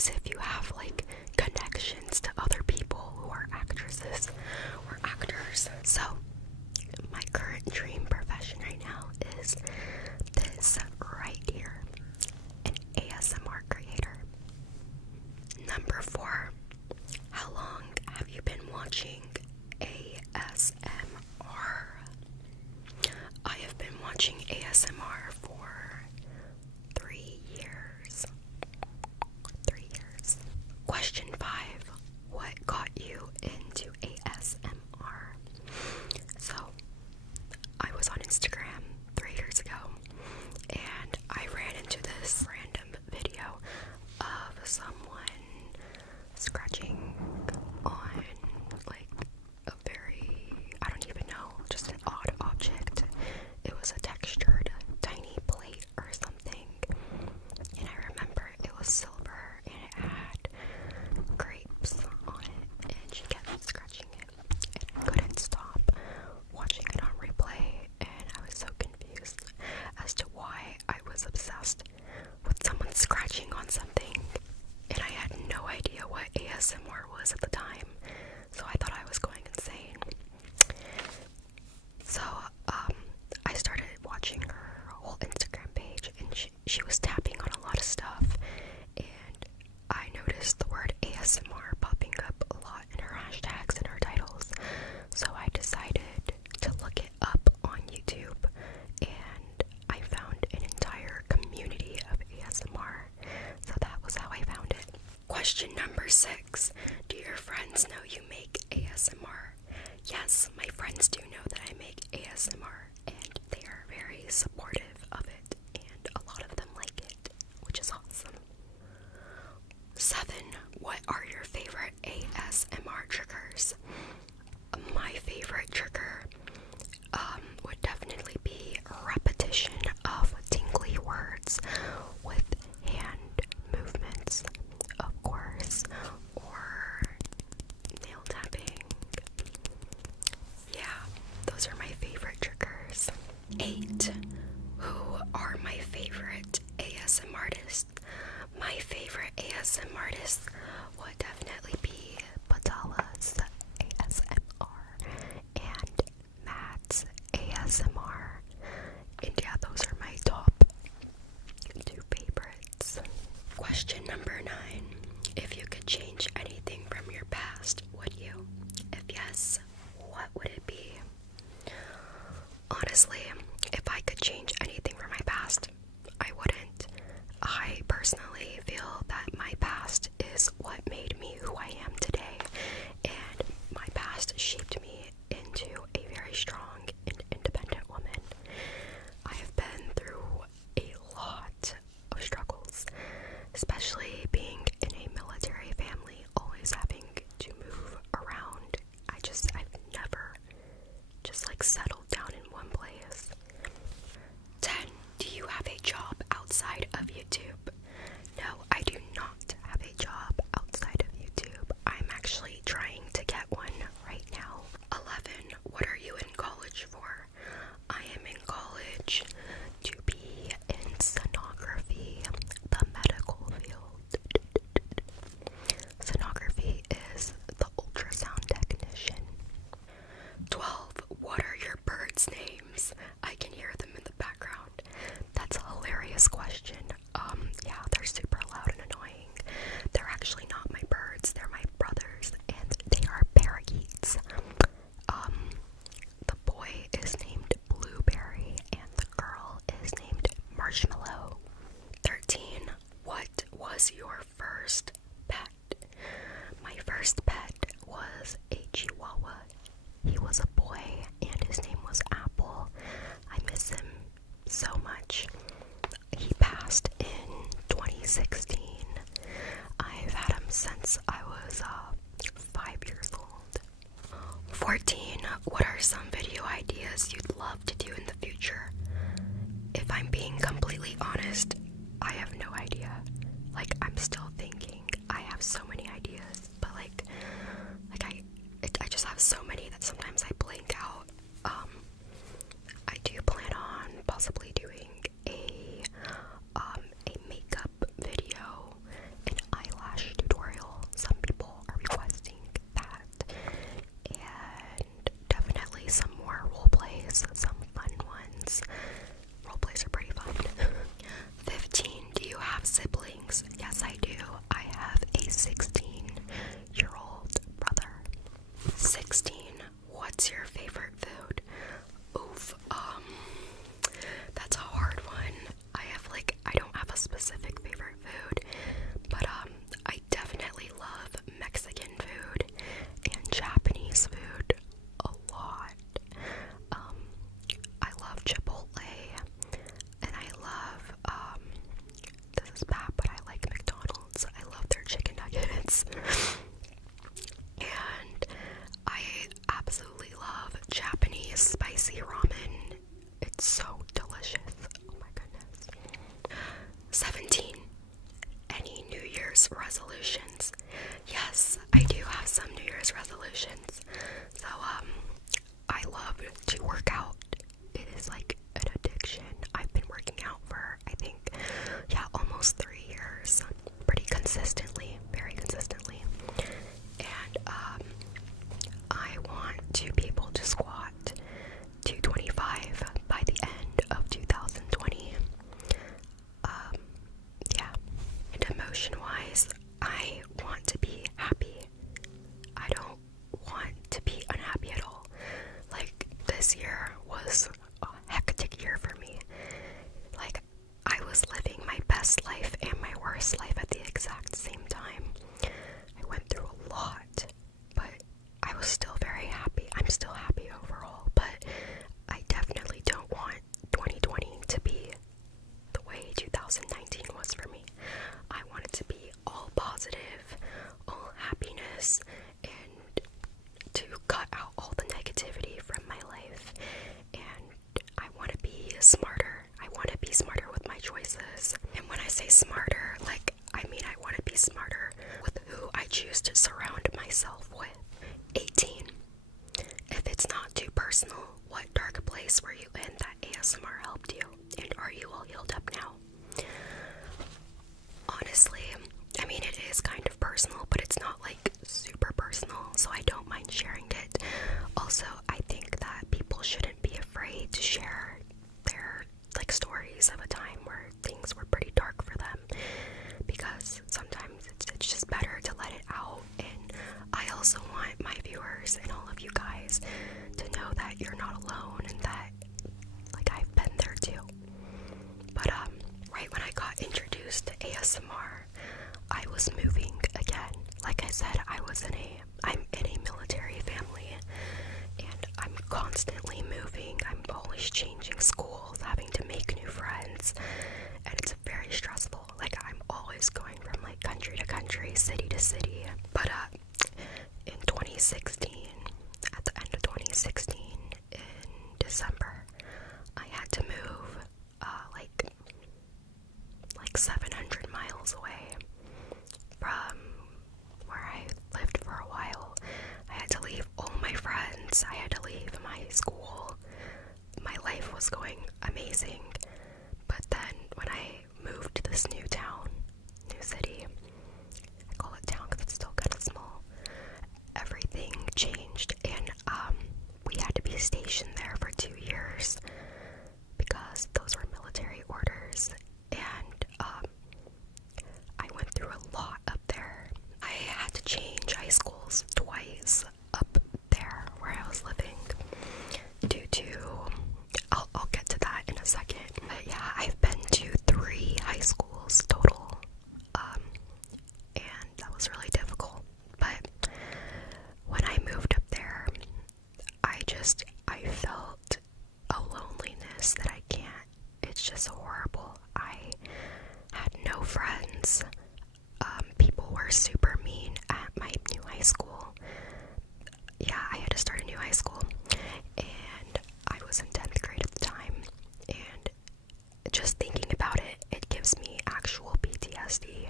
is if you have like connections to other people who are actresses or actors. So my current dream profession right now is this right here, an ASMR creator. Number 4, how long have you been watching ASMR? I have been watching ASMR for 3 years. 3 years. Question 5, what got you into ASMR? So, I was on Instagram 3 years ago, and I ran into this random video of someone scratching on like a very, I don't even know, just an odd object. It was a textured tiny plate or something, and I remember it was silver and it had grapes on it, and she kept scratching it, and I couldn't stop watching it on replay, and I was so confused as to why I was obsessed with someone scratching on something, and I had no idea what ASMR was at the time, so I thought I was going insane. So, I started watching her whole Instagram page, and she was tapping on a lot of stuff, and I noticed the word ASMR popping up a lot in her hashtags and her titles, so I decided to look it up on YouTube, and I found an entire community of ASMR, so that was how I found it. Question number 6, do your friends know you make ASMR? Yes, my friends do know that I make ASMR, and they are very supportive of it, and a lot of them like it, which is awesome. 7, what are your favorite ASMR triggers? My favorite trigger would definitely be repetition of tingly words with hand movements, of course, or nail tapping. Yeah, those are my favorite triggers. 8, who are my favorite ASMR artists? My favorite ASMR artist would definitely be Patala's ASMR and Matt's ASMR. And yeah, those are my top 2 favorites. Question number 9. If you could change anything from your past, would you? If yes, what would it be? Honestly, if I could change anything from my past, I wouldn't. I personally feel that my past is what made me who I am today, and my past shaped me into a very strong and independent woman. I have been through a lot of struggles, especially being in a military family, always having to move around. I've never just like settled down in one place. 10, do you have a job outside of YouTube? No, I do not have a job outside of YouTube. I'm actually trying to get one right now. 11, what are you in college for? I am in college to be in sonography, the medical field. Sonography is the ultrasound technician. 12, what are your birds' names? I can hear them in the background. That's a hilarious question. Yeah, they're super loud and annoying. They're actually not my birds, they're my brothers, and they are parakeets. The boy is named Blueberry, and the girl is named Marshmallow. 13, what was your first pet? My first pet was a Chihuahua. He was a boy, and his name was Apple. I miss him so much. He passed in 2016. I've had him since I was 5 years old. 14, what are some video ideas you'd love to do in the future? If I'm being completely honest, I have no idea. Like, I'm still thinking. I have so many ideas, but I just have so many that sometimes I blank out. I do plan on possibly doing a makeup video, an eyelash glamorous life at the exact same time. I went through a lot, but I was still very happy. I'm still happy overall, but I definitely don't want 2020 to be the way 2019 was for me. I want it to be all positive, all happiness, and to cut out all the negativity from my life. And I want to be smarter. I want to be smarter with my choices. And when I say smarter, like, I mean I want to be smarter with who I choose to surround myself with. 18. If it's not too personal, what dark place were you in that ASMR helped you? And are you all healed up now? Honestly, I mean, it is kind of personal, but it's not like super personal, so I don't mind sharing it. Also, I think that people shouldn't be afraid to share their like stories of a time where things were pretty dark for them, because sometimes it's just better to let it out. And I also want my viewers and all of you guys to know that you're not alone, and that like I've been there too. But right when I got introduced to ASMR, I was moving again. Like I said, I'm in a military family, and I'm constantly moving. I'm always changing schools, having to make new friends, and it's very stressful. Like, I'm always going from like country to country, city to city. But in 2016, at the end of 2016, in December, I had to move like 700 miles away from where I lived for a while. I had to leave all my friends. I had to leave my school. My life was going amazing. But then when I moved to this new town, new city, I call it town because it's still kind of small, everything changed, and we had to be stationed there for 2 years because those were military orders. And I went through a lot up there. I had to change high schools twice up there where I was living due to, I'll get to that in a second. But yeah, I've been to 3 high schools total, and that was really difficult. But when I moved up there, I felt a loneliness that I can't, it's just horrible. I had no friends. People were super mean at my new high school. Yeah, I had to start a new high school, and I was in 10th grade at the time, and just thinking about it, it gives me actual PTSD.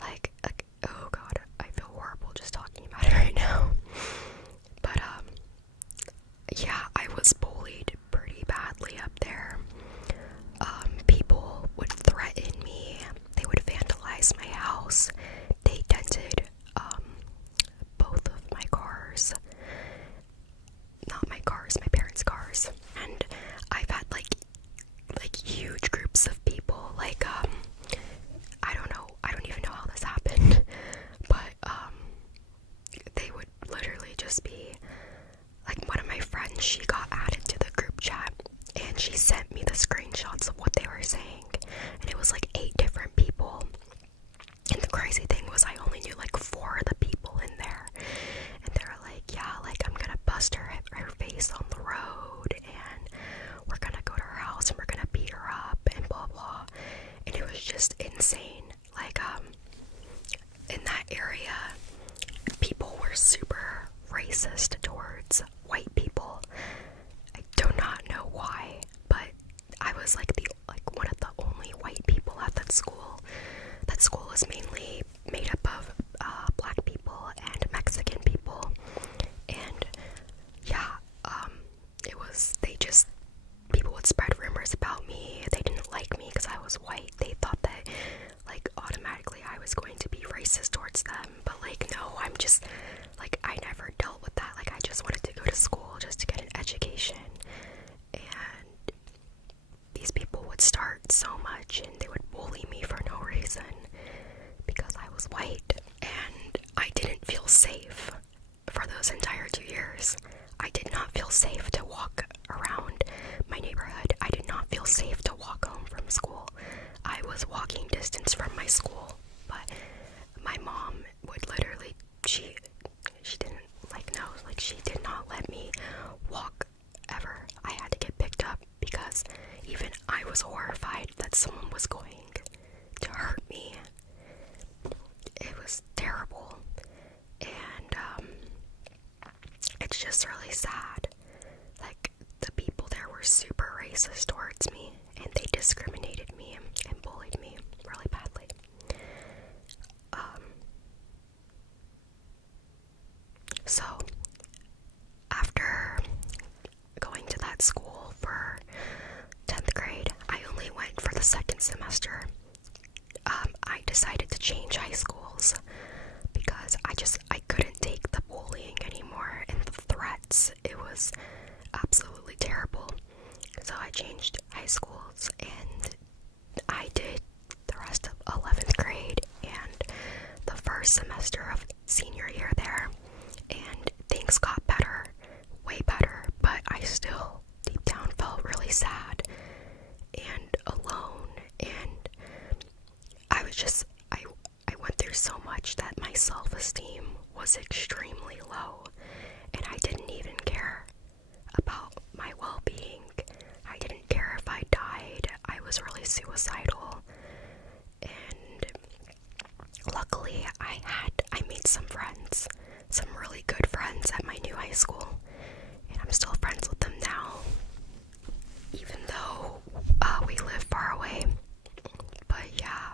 Like, oh god, I feel horrible just talking about it right now. But yeah, I was bullied pretty badly up there. People would threaten me. They would vandalize my house. They dented both of my cars. Not my cars, my parents' cars. And I've had like huge groups of people, like I don't even know how this happened, but they would literally just be like, one of my friends, she got added to the group chat, and she sent me the screenshots of what they were saying, and it was like 8 different people. And the crazy thing was, I only knew like 4 of the people in there, and they were like, yeah, like, I'm gonna bust her face on the road, and we're gonna go to her house, and we're gonna beat her up, and blah blah. And it was just insane. Like, in that area, people were super racist towards white people. I do not know why, but I was like one of the only white people at that school. That school is mainly made up of black people and Mexican people, and yeah, people would spread rumors about me. They didn't like me because I was white. They thought that like automatically I was going to be racist towards them, but like, no, I'm just like, I never dealt with that. Like, I just wanted to go to school just to get an education, and these people would start so much, and they would bully me for no reason because I was white, and I didn't feel safe for those entire 2 years. I did not feel safe to walk around my neighborhood. I did not feel safe to walk home from school. I was walking distance from my school was horrified that someone was going to hurt me. It was terrible. And it's just really sad. Like, the people there were super racist towards me, and they discriminated me and bullied me really badly. So after going to that school for 10th grade, I only went for the second semester. I decided to change high schools because I couldn't take the bullying anymore and the threats. It was absolutely terrible. So I changed high schools, and I did the rest of 11th grade and the first semester of senior year there, and things got better, way better, but I still deep down felt really sad and alone, and I went through so much that my self-esteem was extremely low, and I didn't even care about my well-being. I didn't care if I died. I was really suicidal, and luckily I made some friends, some really good friends at my new high school, and I'm still friends with them now, even though we live far away. But yeah,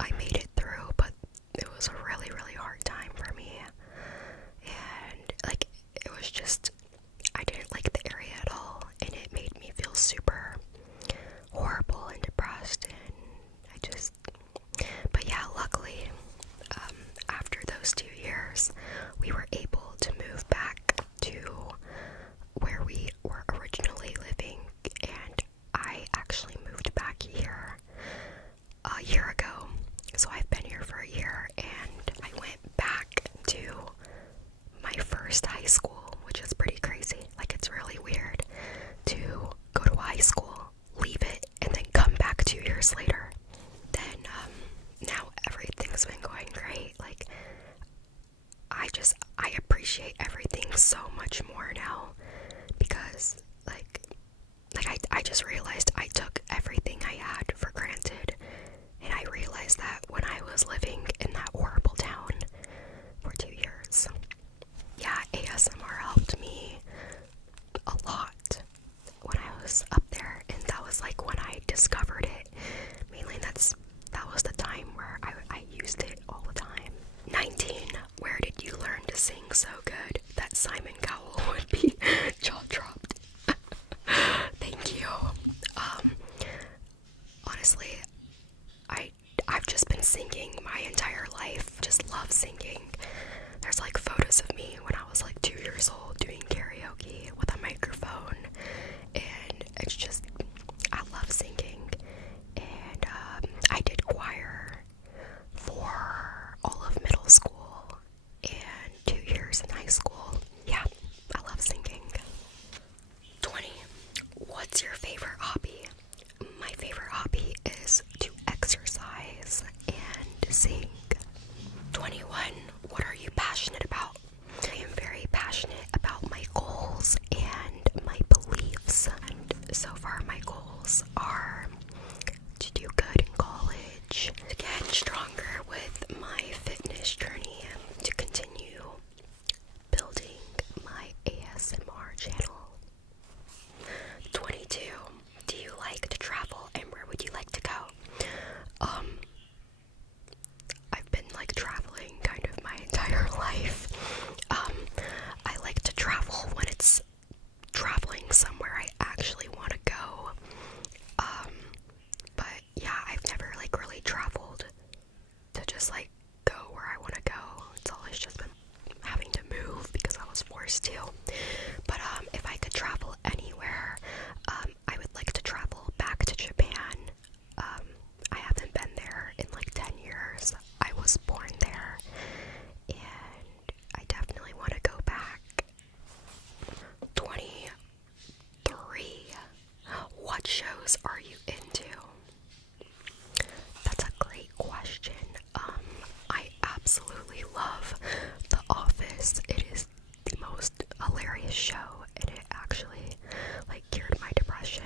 I made it through, but it was a really, really hard time for me, and like, it was just, I didn't like the area at all, and it made me feel super horrible and depressed, and but yeah, luckily, after those 2 years, we were able to move back to where we were originally living, and I actually moved back here a year ago. So I've been here for a year, and I went back to my first high school, which is pretty crazy. Like, it's really weird to go to a high school, leave it, and then come back 2 years later. Then now everything's been going great. Like, I appreciate everything so much more now, because I just realized I took everything I had for granted, and I realized that when I was living in that horrible town for 2 years. Yeah, ASMR helped me a lot when I was up there, and that was like when I discovered it. Mainly that was the time where I used it all the time. 19. Where did you learn to sing so good that Simon Cowell would be jaw dropped? Thank you. Honestly, I've just been singing my entire life. Just love singing. There's like photos of me when I was like 2 years old doing karaoke with a microphone, and it's just, I love singing. And I did choir for all of middle school and 2 years in high school. Yeah, I love singing. 20. What's your favorite hobby? My favorite hobby is to exercise and sing. 21. What are you passionate about? I am very passionate about my goals and my beliefs. And so far my goals are to do good in college, to get stronger with my fitness journey, to continue building my ASMR channel. 22. Do you like to travel, and where would you like to go? I've been like traveling kind of my entire life. I like to travel when it's traveling somewhere I actually want to go. But yeah, I've never like really traveled to just like go where I want to go. It's always just been having to move because I was forced to. But if I could travel anywhere, I would like to travel back to Japan. I haven't been there in like 10 years. I was born there, and I definitely want to go back. 23. What shows are you into? That's a great question. I absolutely love The Office. It is the most hilarious show, and it actually like cured my depression.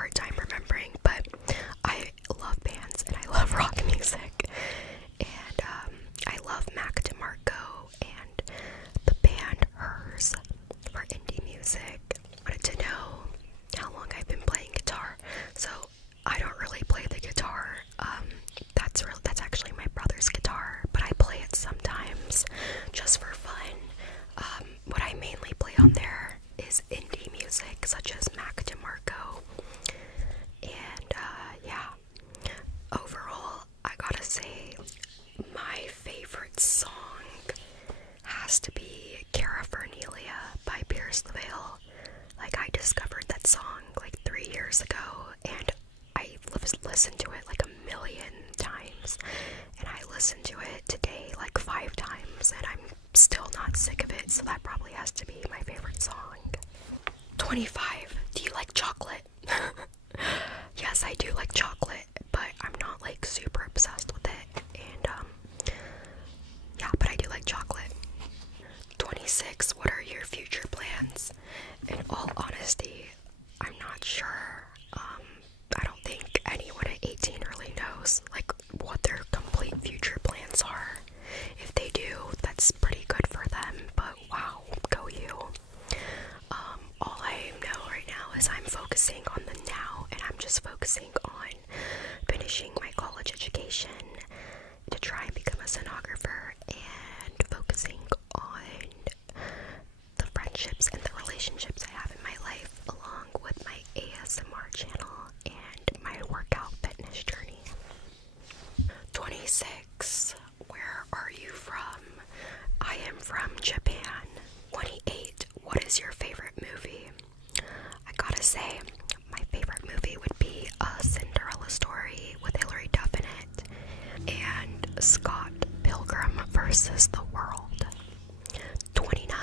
hard time remembering, but I love bands and I love rock music. And I love Mac DeMarco and the band Hers for indie music. I wanted to know how long I've been playing guitar. So I don't really play the guitar. That's actually my brother's guitar, but I play it sometimes just for fun. What I mainly play on there is indie music, such as Mac DeMarco. And yeah, overall, I gotta say, my favorite song has to be Cara Fernelia by Pierce the Veil. Like, I discovered that song like 3 years ago, and I listened to it like a million times, and I listened to it today like 5 times, and I'm still not sick of it, so that probably has to be my favorite song. 25. Do you like chocolate? Yes, I do like chocolate, but I'm not like super obsessed with it, and yeah, but I do like chocolate. 26. What are your future plans? In all honesty, I'm not sure. I don't think anyone at 18 really knows like what their complete future plans are. If they do, that's pretty good for them, but wow, go you. All I know right now is I'm focusing on the now, and I'm just focusing on finishing my college education to try and become a sonographer, and focusing on the friendships and the relationships I have in my life, along with my ASMR channel and my workout fitness journey. 26. Where are you from? I am from Japan. 28. What is your favorite movie? I gotta say, my favorite movie would be A Cinderella Story with Hilary Duff in it, and Scott Pilgrim versus the World. 29.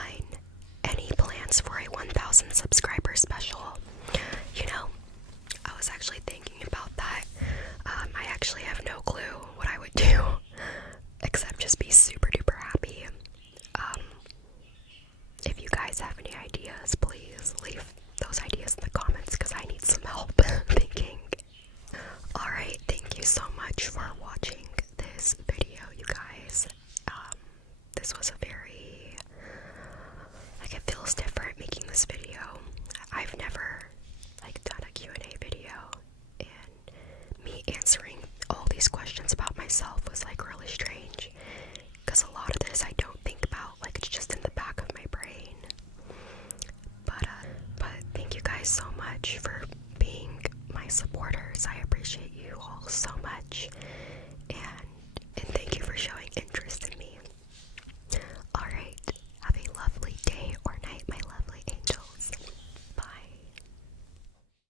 Any plans for a 1,000 subscriber special? You know, I was actually thinking about that. I actually have no clue what I would do, except just be super duper happy. If you guys have any ideas, please leave those ideas in the comments, because I need some help thinking. Alright, thank you so much for watching this video, you guys. This was a very, like, it feels different making this video. I've never, like, done a Q&A video, and me answering all these questions about myself was, like, really strange, because a lot of this I don't think about, like, it's just in the back of my brain. But thank you guys so much for being my supporters. I appreciate you all so much,